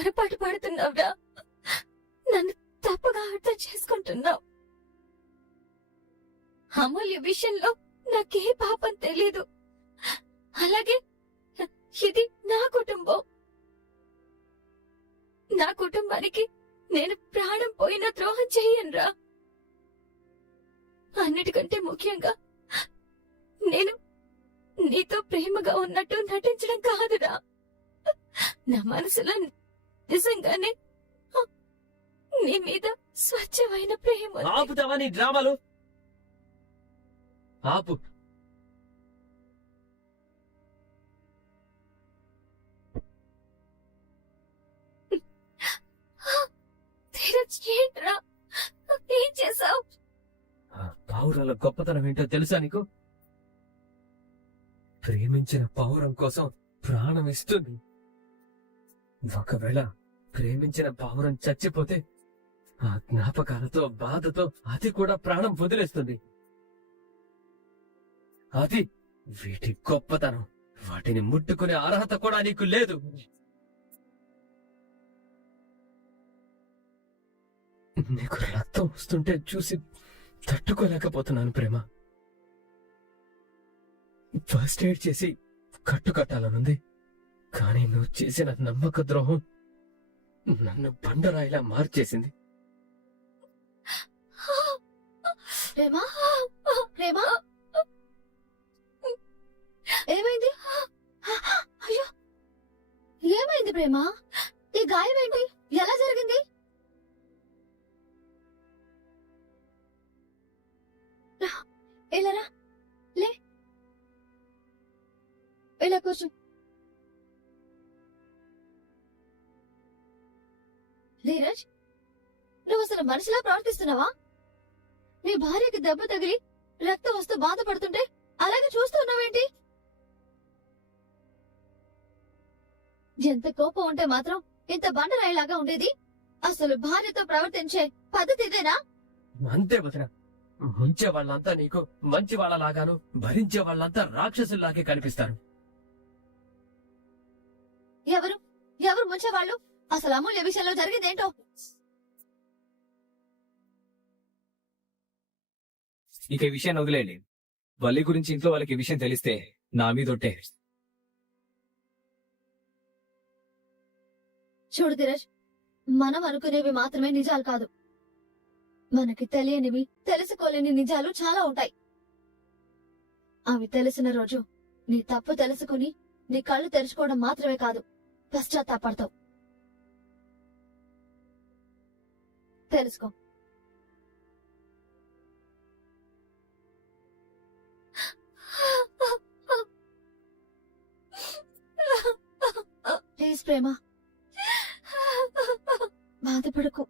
పొరపాటు పడుతున్నావురా. నన్ను తప్పుగా అర్థం చేసుకుంటున్నావు. అమూల్య విషయంలో నాకే పాపం తెలీదు. అలాగే ఇది నా కుటుంబం. నా కుటుంబానికి నేను ప్రాణం పోయిన ద్రోహం చెయ్యనురా. అన్నిటికంటే ముఖ్యంగా నేను నీతో ప్రేమగా ఉన్నట్టు నటించడం కాదురా. నా మనసులో నిజంగానే నీ మీద స్వచ్ఛమైన ప్రేమ. ఆపుతావా నీ డ్రామాలు? ఆపు. ఏంట్రా ఏం చేసావు? పావురాల గొప్పతనం ఏంటో తెలుసా నీకు? ప్రేమించిన పావురం కోసం ప్రాణం ఇస్తుంది. ఒకవేళ ప్రేమించిన పావురం చచ్చిపోతే ఆ జ్ఞాపకాలతో బాధతో అది కూడా ప్రాణం వదిలేస్తుంది. అది వీటి గొప్పతనం. వాటిని ముట్టుకునే అర్హత కూడా నీకు లేదు. నీకు రక్తం వస్తుంటే చూసి తట్టుకోలేకపోతున్నాను ప్రేమ. ఫస్ట్ ఎయిడ్ చేసి కట్టుకట్టాలనుంది. కానీ నువ్వు చేసిన నమ్మక ద్రోహం నన్ను బండరాయిలా మార్చేసింది. ప్రేమా, ప్రేమా, ఏమైంది? అయ్యో, ఏమైంది ప్రేమా? ఈ గాయం ఏంటి? ఎలా జరిగింది? వెళ్ళరా, లే, ఇలా కూర్చో. ధీరజ్, నువ్వు అసలు మనిషిలా ప్రవర్తిస్తున్నావా? నీ భార్యకి దెబ్బ తగిలి రక్తం వస్తూ బాధపడుతుంటే అలాగే చూస్తూ ఉన్నావేంటి? ఎంత కోపం ఉంటే మాత్రం ఇంత బండరాయిలాగా ఉండేది? అసలు భార్యతో ప్రవర్తించే పద్ధతి ఇదేనా? అంతే వదిన. ముంచే వాళ్ళంతా నీకు మంచి వాళ్ళలాగాను, భరించే వాళ్ళంతా రాక్షసుల్లాగే కనిపిస్తారు. ఎవరు ఎవరు ముంచేవాళ్ళు? అసలు అమూల్య విషయంలో జరిగిందేంటో? ఇక ఈ విషయాన్ని వదిలేయండి. వల్లి గురించి ఇంట్లో వాళ్ళకి ఈ విషయం తెలిస్తే నా మీదొట్టే. చూడు ధీరజ్, మనం అనుకునేవి మాత్రమే నిజాలు కాదు. మనకి తెలియనివి, తెలుసుకోలేని నిజాలు చాలా ఉంటాయి. అవి తెలిసిన రోజు నీ తప్పు తెలుసుకుని నీ కళ్ళు తెరుచుకోవడం మాత్రమే కాదు, పశ్చాత్తాపడతావు. తెలుసుకో. ప్లీజ్ ప్రేమ, బాధపడకు.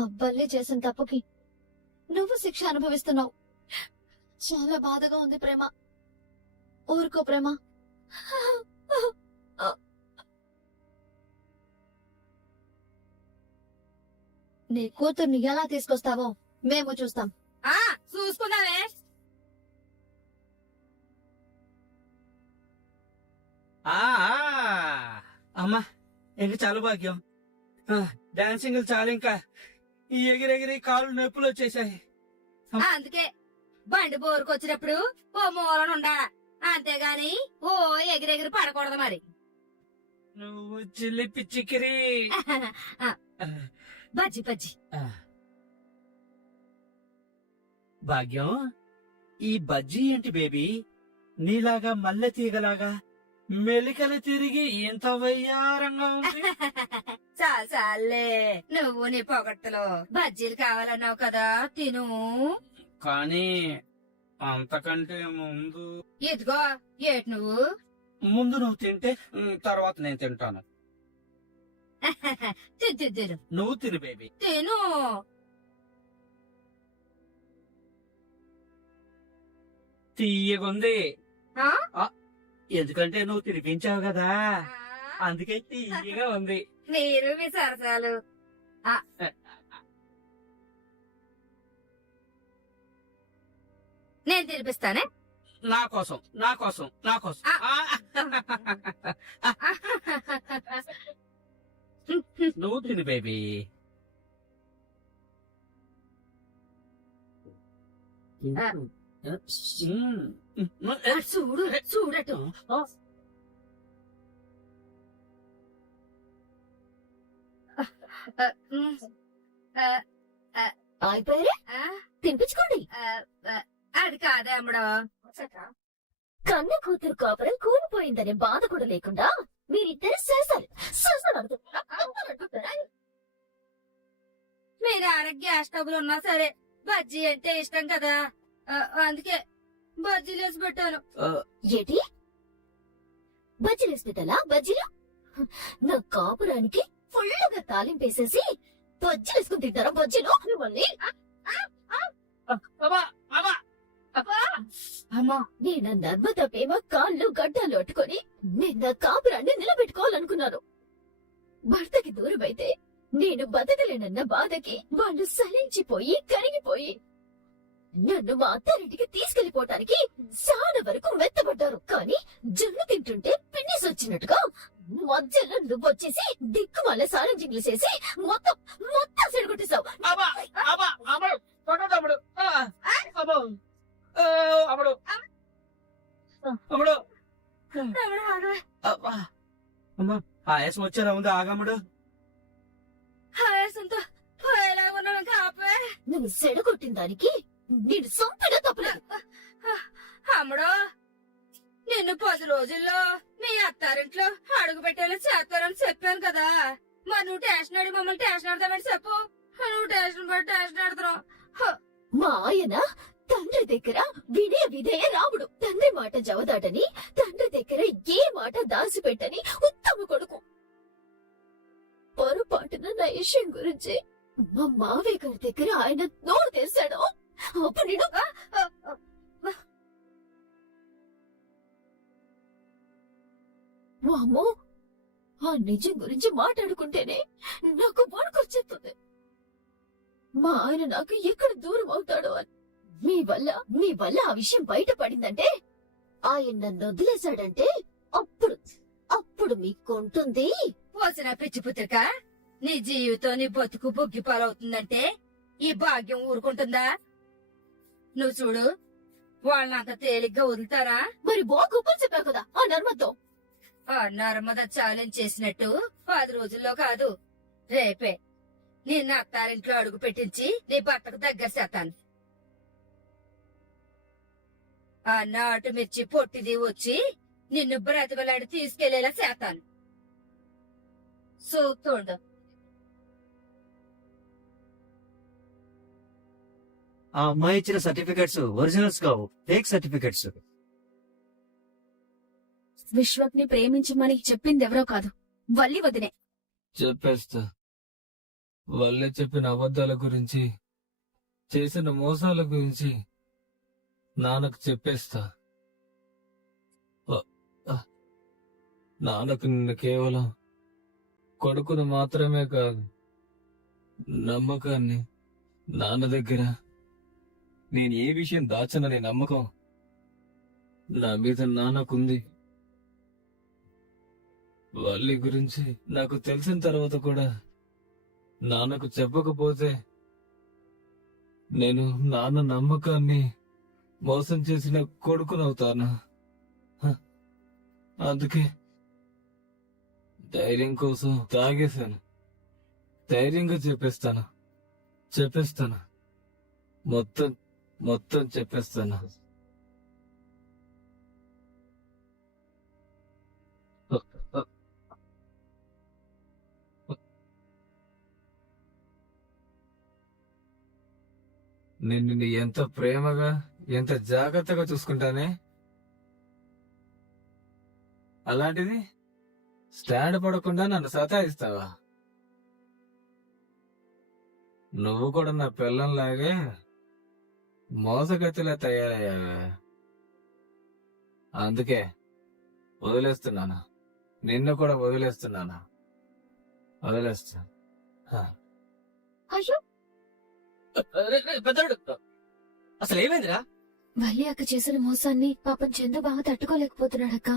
అబ్బాయి చేసిన తప్పుకి నువ్వు శిక్ష అనుభవిస్తున్నావు. చాలా బాధగా ఉంది ప్రేమ. ఊరుకో ప్రేమ. నీ కూతుర్ని ఎలా తీసుకొస్తావో మేము చూస్తాం. చూసుకున్నావే. అమ్మా ఇంక చాలు భాగ్యం. డాన్సింగ్ చాలు. ఇంకా ఈ ఎగిరెగిరి కాళ్ళు నొప్పులు వచ్చేసాయి. అందుకే బండి బోరుకొచ్చినప్పుడు ఓ మూలన ఉండాలా, అంతేగాని ఓ ఎగిరెగిరి పడకూడదు. మరి నువ్వు చిల్లి పిచ్చికిరి. బజ్జి బజ్జి. భాగ్యం, ఈ బజ్జీ ఏంటి బేబీ? నీలాగా మల్లె తీగలాగా మెలికలు తిరిగి ఇంత వయ్యారంగా ఉంది. చాలే, నువ్వు నీ పొగట్టులో బజ్జీలు కావాలన్నావు కదా, తిను. కానీ అంతకంటే ముందు ఇదిగో ఏటి నువ్వు. ముందు నువ్వు తింటే తర్వాత నేను తింటాను. తిను నువ్వు తిను బేబీ. తిను. తీయగుంది. ఆ? ఎందుకంటే నువ్వు తినిపించావు కదా, అందుకే తీయగా ఉంది. మీరు మీ సరసాలు. నేను తినిపిస్తానే. నా కోసం. వచ్చింది బేబీ. అటు చూడు చూడటు అయిపోయారే తినిపించుకోండి. అది కాదే అమ్మడు. కన్న కూతురు కాపురం కూలిపోయిందనే బాధ కూడా లేకుండా మీరిద్దరు చేశారు. మీరు ఆరోగ్య గ్యాస్ ట్రబుల్ ఉన్నా సరే బజ్జీ అంటే ఇష్టం కదా, అందుకే బజ్జీలు వేసి పెట్టాను. ఏటి బజ్జీలేసి పెట్టాలా? బజ్జీలు నా కాపురానికి ఫుల్లుగా తాలింపేసేసి బజ్జీలేసుకుని తింటారా? బజ్జీలు మిమ్మల్ని అమ్మా నేను నర్మద ప్రేమ కాళ్ళు గడ్డలు అట్టుకొని నేను నా కాపురాన్ని నిలబెట్టుకోవాలనుకున్నాను. భర్తకి దూరమైతే నేను బతకలేనన్న బాధకి వాళ్ళు సలించిపోయి కరిగిపోయి నన్ను మా అత్తారింటికి తీసుకెళ్లిపోవటానికి చాలా వరకు వెత్తబడ్డారు. కానీ జున్ను తింటుంటే పిన్నిస్ వచ్చినట్టుగా మధ్యలో నువ్వొచ్చేసి దిక్కుమాల సారంజింగ్లు చేసి మొత్తం మొత్తం సెడగొట్టేశావు. ఆయాసం వచ్చారా ఉంది ఆగమ్ముడు. ఆయాసంతో పోయేలాగా ఉన్నాను కాపే. నువ్వు సెడగొట్టిన దానికి నేను సొంతగా తప్పలేదు. అమ్మడో నిన్ను 10 రోజుల్లో మీ అత్తారింట్లో అడుగు పెట్టేలా చేస్తారని చెప్పాను కదా. మరి నువ్వు టేషన్ ఆడి మమ్మల్ని టేషన్ ఆడతామని చెప్పు. నువ్వు టేషన్ పడి టేషన్ ఆడుతున్నావు. మా ఆయన తండ్రి దగ్గర వినయ విధేయ రాముడు. తండ్రి మాట జవదాటని, తండ్రి దగ్గర ఏ మాట దాచిపెట్టని ఉత్తమ కొడుకు. పొరపాటున నా విషయం గురించి మా మావయ్య గారి దగ్గర ఆయన నోరు తెరిశాడు. అప్పుడు నేను వామ్మో, ఆ నిజం గురించి మాట్లాడుకుంటేనే నాకు వణుకొచ్చేస్తుంది. మా ఆయన నాకు ఎక్కడ దూరం అవుతాడో అని. మీ వల్ల ఆ విషయం బయటపడిందంటే, ఆయన నన్ను వదిలేశాడంటే అప్పుడు మీకుంటుంది. పోసిన పిచ్చి పుత్రిక, నీ జీవితం నీ బతుకు బొగ్గి పాలవుతుందంటే ఈ భాగ్యం ఊరుకుంటుందా? నువ్వు చూడు, వాళ్ళని అంత తేలిగ్గా వదులుతారా? మరి బో గొప్పలు చెప్పావు కదా ఆ నర్మతో. ఆ నర్మద ఛాలెంజ్ చేసినట్టు 10 రోజుల్లో కాదు, రేపే నిన్న అత్తారింట్లో అడుగు పెట్టించి నీ భర్తకు దగ్గర చేస్తాను. ఆ నాటు మిర్చి పొట్టిది వచ్చి నిన్ను బ్రతిమలాడి తీసుకెళ్లేలా చేస్తాను. చూస్తుండు. ఆ అమ్మాయి ఇచ్చిన సర్టిఫికెట్స్ ఒరిజినల్స్ కావు, ఫేక్ సర్టిఫికెట్స్. విశ్వక్ని ప్రేమించమని చెప్పింది ఎవరో కాదు, వల్లి వదినే. చెప్పేస్తా. వాళ్ళే చెప్పిన అబద్ధాల గురించి, చేసిన మోసాల గురించి నాన్నకు చెప్పేస్తా. నాన్నకు నిన్ను కేవలం కొడుకును మాత్రమే కాదు, నమ్మకాన్ని, నాన్న దగ్గర నేను ఏ విషయం దాచననే నమ్మకం నా మీద నాన్నకుంది. వాళ్ళ గురించి నాకు తెలిసిన తర్వాత కూడా నాన్నకు చెప్పకపోతే నేను నాన్న నమ్మకాన్ని మోసం చేసిన కొడుకునవుతానా? అందుకే ధైర్యం కోసం తాగేశాను. ధైర్యంగా చెప్పేస్తాను మొత్తం చెప్పేస్తాను. నేను నిన్ను ఎంత ప్రేమగా, ఎంత జాగ్రత్తగా చూసుకుంటానే. అలాంటిది స్టాండ్ పడకుండా నన్ను సతాయిస్తావా? నువ్వు కూడా నా పిల్లంలాగే మోసగతిలా తయారయ్యావే. అందుకే వదిలేస్తున్నాను, నిన్ను కూడా వదిలేస్తున్నాను. అయ్యో, పెద్దడు అసలు ఏమైందిరా? వల్లి అక్క చేసిన మోసాన్ని పాపం చందు బాగా తట్టుకోలేకపోతున్నాడక్క.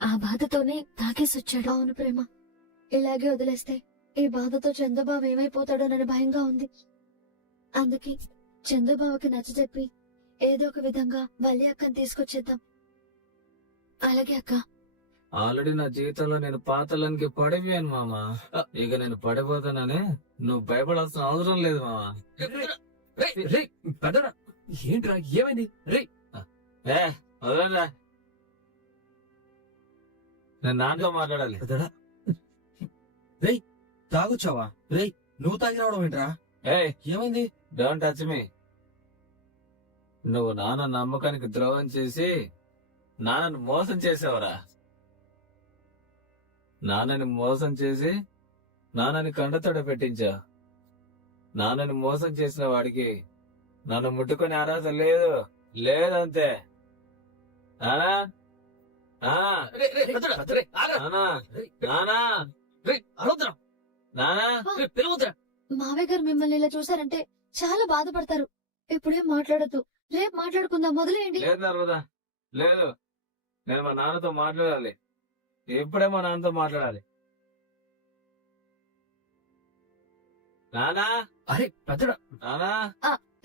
ఆ బాధతోనే తాగేసొచ్చాడు. అవును ప్రేమ, ఇలాగే వదిలేస్తే ఈ బాధతో చందుబాబు ఏమైపోతాడోనని భయంగా ఉంది. అందుకే చందుబాబుకి నచ్చజెప్పి ఏదో ఒక విధంగా వల్లి అక్కని తీసుకొచ్చేద్దాం. అలాగే అక్క. ఆల్రెడీ నా జీవితంలో నేను పాతలానికి పడిపోయాను మామ. ఇక నేను పడిపోతానని నువ్వు భయపడాల్సిన అవసరం లేదు మామ. పెద్దడా ఏంట్రా ఏమైంది? రే ఏ వదలరా, నేను నాన్నతో మాట్లాడాలి. పెద్దడా రేయ్ తాగొచ్చావా? రేయ్ నువ్వు తాగి రావడం ఏంట్రా? ఏయ్ ఏమైంది? Don't touch me. నువ్వు నాన్న నమ్మకానికి ద్రోహం చేసి నాన్నని మోసం చేసావురా. నాన్నని మోసం చేసి నాన్నని కండతోడ పెట్టించా. నాన్నని మోసం చేసిన వాడికి నన్ను ముట్టుకునే అర్హత లేదు. లేదంతే. నానా నానా నానా నానా అరవద్రా నానా పిలవద్రా. మావయ్య గారు మిమ్మల్ని ఇలా చూసారంటే చాలా బాధపడతారు. ఇప్పుడేం మాట్లాడద్దు, రేపు మాట్లాడుకుందాం. మొదలేయండి. లేదు నర్మదా, లేదు. నేను మా నాన్నతో మాట్లాడాలి. ఇప్పుడే మా నాన్నతో మాట్లాడాలి. నానా అరే పెద్దడా నానా,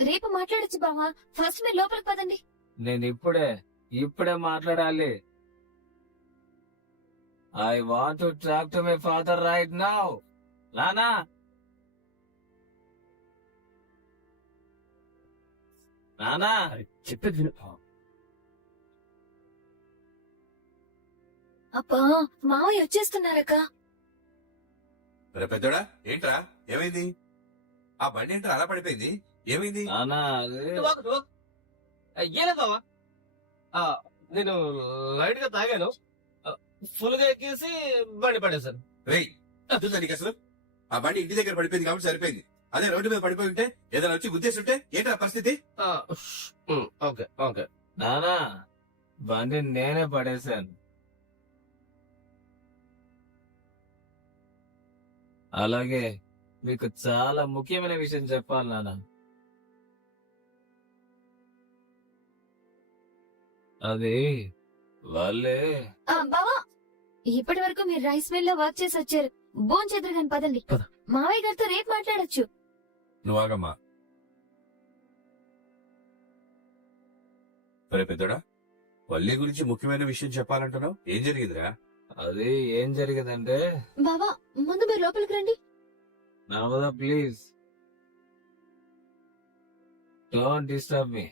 రేపు మాట్లాడచ్చు బావా. ఫస్ట్ మీరు లోపలికి పదండి. నేను ఇప్పుడే మాట్లాడాలి. I want to talk to my father right now. నానా నానా చెప్పేది విను. అబ్బా మావయ్య వచ్చేస్తున్నారక్క. రే పెద్దోడా ఏంట్రా ఏమైంది? ఆ బండి ఏంట్రా అలా పడిపోయింది? ఏమైంది? నానా ఏలేదు బావా, నేను లైట్ గా తాగాను, ఫుల్ గా ఎక్కేసి బండి పడేశాను. రేయ్ చూసా నీకు అసలు ఆ బండి ఇంటి దగ్గర పడిపోయింది కాబట్టి సరిపోయింది. అదే రోడ్డు మీద పడిపోయి ఉంటే ఏదైనా వచ్చి గుద్దేస్తుంటే ఏంట్రా పరిస్థితి? Okay okay. నానా బండి నేనే పడేశాను. అలాగే మీకు చాలా ముఖ్యమైన విషయం చెప్పాలి నాన్న. అది వాళ్ళే. బావా ఇప్పటి వరకు మీరు రైస్ మిల్ లో వర్క్ చేసి వచ్చారు. భోన్ చేద్దరు కానీ పదండి. పద. మావయ్య గారితో రేపు మాట్లాడొచ్చు. నువ్వు ఆగమ్మా. రే పెద్దోడా వల్లి గురించి ముఖ్యమైన విషయం చెప్పాలంటున్నావు. ఏం జరిగిందిరా? అది ఏం జరిగిందంటే, బావా ముందు మీరు లోపలికి రండి. Narmada please don't disturb me.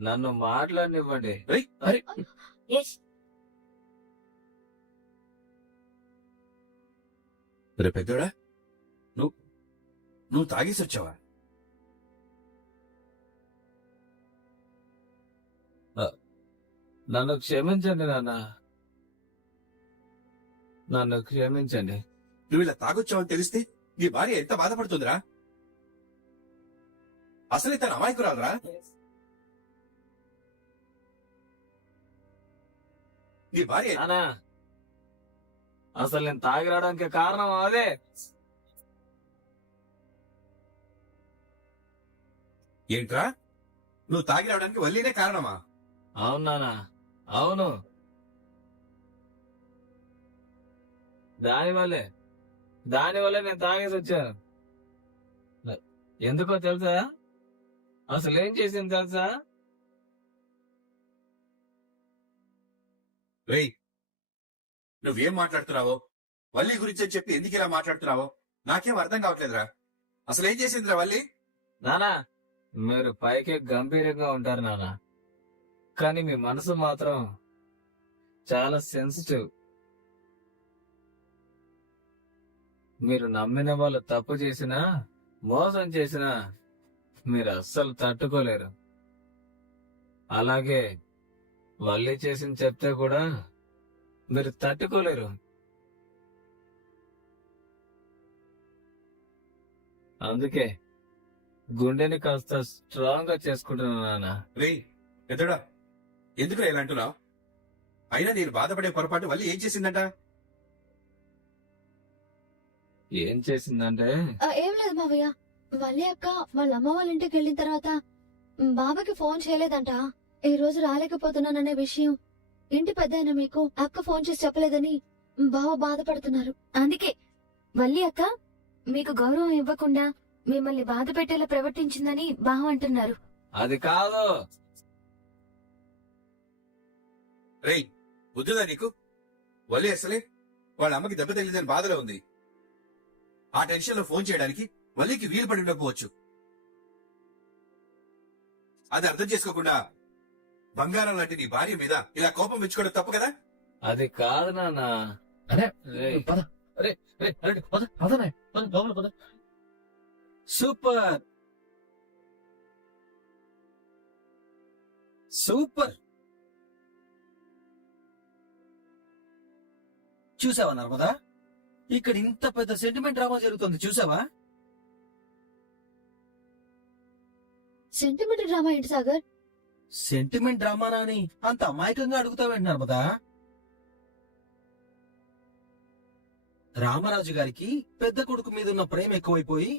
నన్ను మాట్లాడనివ్వండి. అరే రే పెద్దోడా నువ్వు తాగేసి వచ్చావా? నన్ను క్షమించండి నాన్న, నన్ను క్షమించండి. నువ్వు ఇలా తాగొచ్చావని తెలిస్తే నీ భార్య ఎంత బాధపడుతుందిరా? అసలే తన అమాయకురాలరా. నీ భార్య నానా అసలు నేను తాగి రావడానికి కారణం అదే. ఏంట్రా నువ్వు తాగి రావడానికి వల్లీనే కారణమా? అవును నానా అవును. దానివల్లే నేను తాగేసి వచ్చాను. ఎందుకో తెలుసా? అసలు ఏం చేసింది తెలుసా? రేయ్ నువ్వేం మాట్లాడుతున్నావో వల్లి గురించి అని చెప్పి ఎందుకు ఇలా మాట్లాడుతున్నావో నాకేం అర్థం కావట్లేదురా. అసలు ఏం చేసిందిరా వల్లి? నానా మీరు పైకి గంభీరంగా ఉంటారు నానా, కానీ మీ మనసు మాత్రం చాలా సెన్సిటివ్. మీరు నమ్మిన వాళ్ళు తప్పు చేసినా మోసం చేసినా మీరు అస్సలు తట్టుకోలేరు. అలాగే వల్లి చేసింది చెప్తే కూడా మీరు తట్టుకోలేరు. అందుకే గుండెని కాస్త స్ట్రాంగ్ గా చేసుకుంటున్నా నాన్న. రేయ్ పెద్దడా ఎందుకురా ఇలా అంటున్నావు? అయినా నేను బాధపడే పొరపాటు వల్లి ఏం చేసిందంట? ఏం చేసిందంటే, ఏం లేదు మావయ్య. వల్లి అక్క వాళ్ళ అమ్మ వాళ్ళ ఇంటికి వెళ్ళిన తర్వాత బాబాకి ఫోన్ చేయలేదంట. ఈ రోజు రాలేకపోతున్నాననే విషయం ఇంటి పెద్ద మీకు అక్క ఫోన్ చేసి చెప్పలేదని బావ బాధపడుతున్నారు. అందుకే వల్లి అక్క మీకు గౌరవం ఇవ్వకుండా మిమ్మల్ని బాధ పెట్టేలా ప్రవర్తించిందని బావ అంటున్నారు. అది కాదు. రేయ్ బుద్ధుదా నీకు? వల్లి అసలే వాళ్ళ అమ్మకి దెబ్బ తగిలిందని బాధలో ఉంది. ఆ టెన్షన్ లో ఫోన్ చేయడానికి వల్లికి వీలు పడి ఉండకపోవచ్చు. అది అర్థం చేసుకోకుండా బంగారం లాంటి నీ భార్య మీద ఇలా కోపం మెచ్చుకోవడం తప్పు కదా? అది కాదు నాన్న. అరే రేయ్, పద. అరే అరే అరే పద పదనే పద లోపల పద. Super super. చూసావా నర్మదా, ఇక్కడ ఇంత పెద్ద సెంటిమెంట్ డ్రామా జరుగుతుంది చూసావా? సెంటిమెంట్ డ్రామా ఏంటి సాగర్? సెంటిమెంట్ డ్రామానా అని అంత అమాయకంగా అడుగుతావేంటి నర్మదా? రామరాజు గారికి పెద్ద కొడుకు మీద ఉన్న ప్రేమ ఎక్కువైపోయి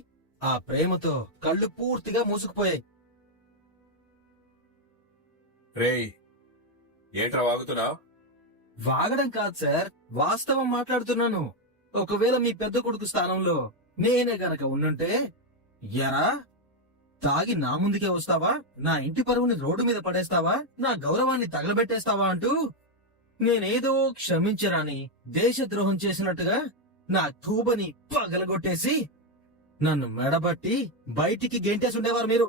ఆ ప్రేమతో కళ్ళు పూర్తిగా మూసుకుపోయాయి. రేయ్ ఏంట్రా వాగుతున్నావు? వాగడం కాదు సార్, వాస్తవం మాట్లాడుతున్నాను. ఒకవేళ మీ పెద్ద కొడుకు స్థానంలో నేనే గనక ఉండుంటే, ఎరా తాగి నా ముందుకే వస్తావా, నా ఇంటి పరువుని రోడ్డు మీద పడేస్తావా, నా గౌరవాన్ని తగలబెట్టేస్తావా అంటూ నేనేదో క్షమించరాని దేశద్రోహం చేసినట్టుగా నా తూబని పగలగొట్టేసి నన్ను మెడబట్టి బయటికి గెంటేసి ఉండేవారు మీరు.